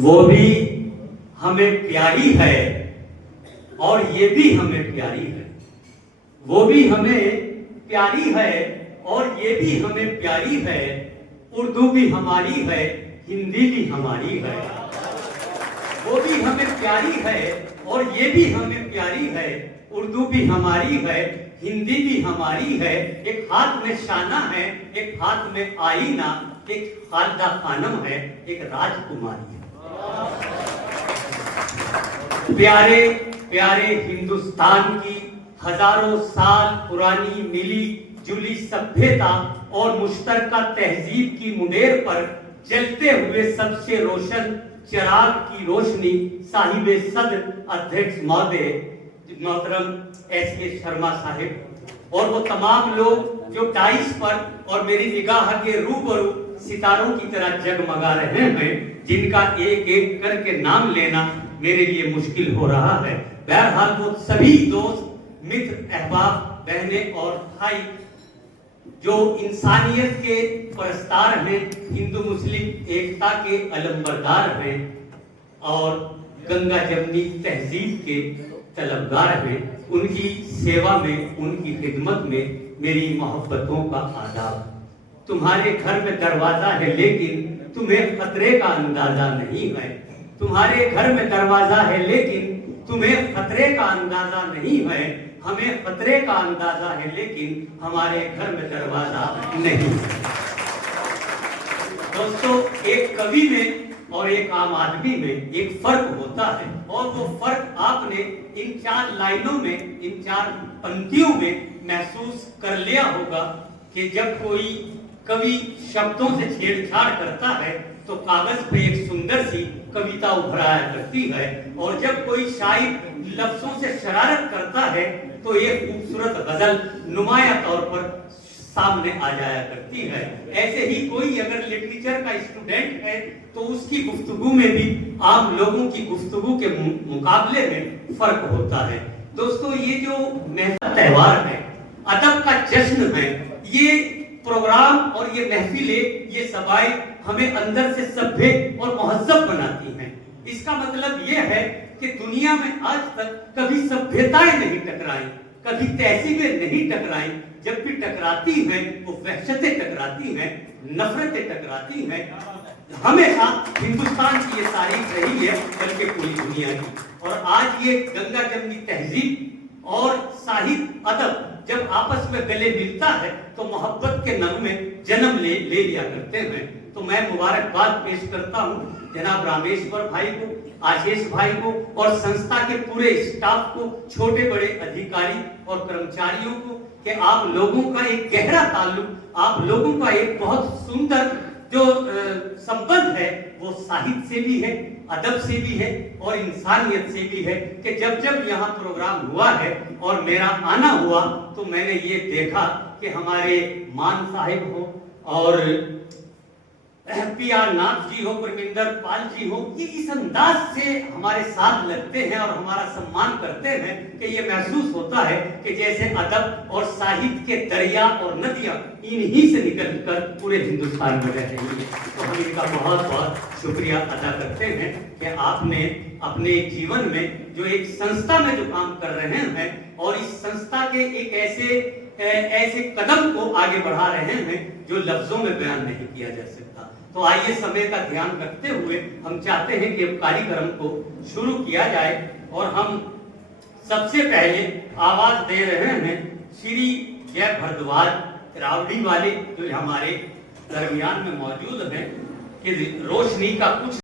वो भी हमें प्यारी है और ये भी हमें प्यारी है। वो भी हमें प्यारी है और ये भी हमें प्यारी है। उर्दू भी हमारी है, हिंदी भी हमारी है। वो भी हमें प्यारी है और ये भी हमें प्यारी है। उर्दू भी हमारी है, हिंदी भी हमारी है। एक हाथ में शाना है, एक हाथ में आईना, एक खालदा खानम है, एक राजकुमारी है। प्यारे प्यारे हिंदुस्तान की हजारों साल पुरानी मिली जुली सभ्यता और मुश्तरका तहजीब की मुंडेर पर जलते हुए सबसे रोशन चिराग की रोशनी साहिबे सदर अध्यक्ष महोदय मोहतरम एस.के. शर्मा साहिब और वो तमाम लोग जो डाइस पर और मेरी निगाह के रूबरू सितारों की तरह जगमगा रहे हैं, जिनका एक एक करके नाम लेना मेरे लिए मुश्किल हो रहा है। बहरहाल वो सभी दोस्त, मित्र, अहबाब, बहने और भाई जो इंसानियत के परस्तार हैं, हिंदू मुस्लिम एकता के अलंबरदार हैं और गंगा जमनी तहजीब के तलबगार हैं, उनकी सेवा में, उनकी खिदमत में मेरी मोहब्बतों का आदाब। तुम्हारे घर में दरवाजा है लेकिन तुम्हें खतरे का अंदाजा नहीं है। तुम्हारे घर में दरवाजा है लेकिन तुम्हें खतरे का अंदाजा नहीं है। हमें खतरे का अंदाजा है लेकिन हमारे घर में दरवाजा नहीं। दोस्तों, एक कवि में और एक आम आदमी में एक फर्क होता है और वो फर्क आपने इन 4 लाइनों में, इन 4 पंक्तियों में महसूस कर लिया होगा कि जब कोई कवि शब्दों से छेड़छाड़ करता है तो कागज पे एक सुंदर सी कविता उभराया करती है और जब कोई शायर लफ्जों से शरारत करता है तो एक खूबसूरत गजल नुमाया तौर पर सामने आ जाया करती है। ऐसे ही कोई अगर लिटरेचर का स्टूडेंट है तो उसकी गुफ्तगू में भी आम लोगों की गुफ्तगू के मुकाबले में फर्क होता है। दोस्तों, ये जो महफिल त्योहार है, अदब का जश्न है, ये प्रोग्राम और ये महफिलें, ये सभाएं हमें अंदर से सभ्य और महज़्ज़ब बनाती हैं। इसका मतलब ये है कि दुनिया में आज तक कभी सभ्यताएं नहीं टकराई, कभी तहजीबें नहीं टकराई। जब भी टकराती हैं वो वहशतें टकराती हैं, नफरतें टकराती हैं। हमेशा हिंदुस्तान की ये तारीख रही है, बल्कि पूरी दुनिया की। और आज ये गंगा जमनी तहजीब और साहित्य अदब जब आपस में गले मिलता है तो मोहब्बत के नगमे जन्म ले लिया करते हैं। तो मैं मुबारकबाद पेश करता हूँ जनाब रामेश्वर भाई को, आशीष भाई को और संस्था के पूरे स्टाफ को, छोटे बड़े अधिकारी और कर्मचारियों को कि आप लोगों का एक गहरा ताल्लुक, आप लोगों का एक बहुत सुंदर जो संबंध है वो साहित्य से भी है, अदब से भी है और इंसानियत से भी है कि जब जब यहाँ प्रोग्राम हुआ है और मेरा आना हुआ तो मैंने ये देखा कि हमारे मान साहिब हो और पी.आर. नाथ जी हो, परमिंदर पाल जी हो, ये इस अंदाज से हमारे साथ लगते हैं और हमारा सम्मान करते हैं कि ये महसूस होता है कि जैसे अदब और साहित्य के दरिया और नदियां इन्हीं से निकलकर पूरे हिंदुस्तान में रह रही है। तो हम इनका बहुत बहुत शुक्रिया अदा करते हैं कि आपने अपने जीवन में जो एक संस्था में जो काम कर रहे हैं और इस संस्था के एक ऐसे कदम को आगे बढ़ा रहे हैं जो लफ्जों में बयान नहीं किया जा सकता। तो आइए, समय का ध्यान रखते हुए हम चाहते हैं कि कार्यक्रम को शुरू किया जाए और हम सबसे पहले आवाज दे रहे हैं श्री जय भारद्वाज रावड़ी वाले जो हमारे दरमियान में मौजूद हैं कि रोशनी का कुछ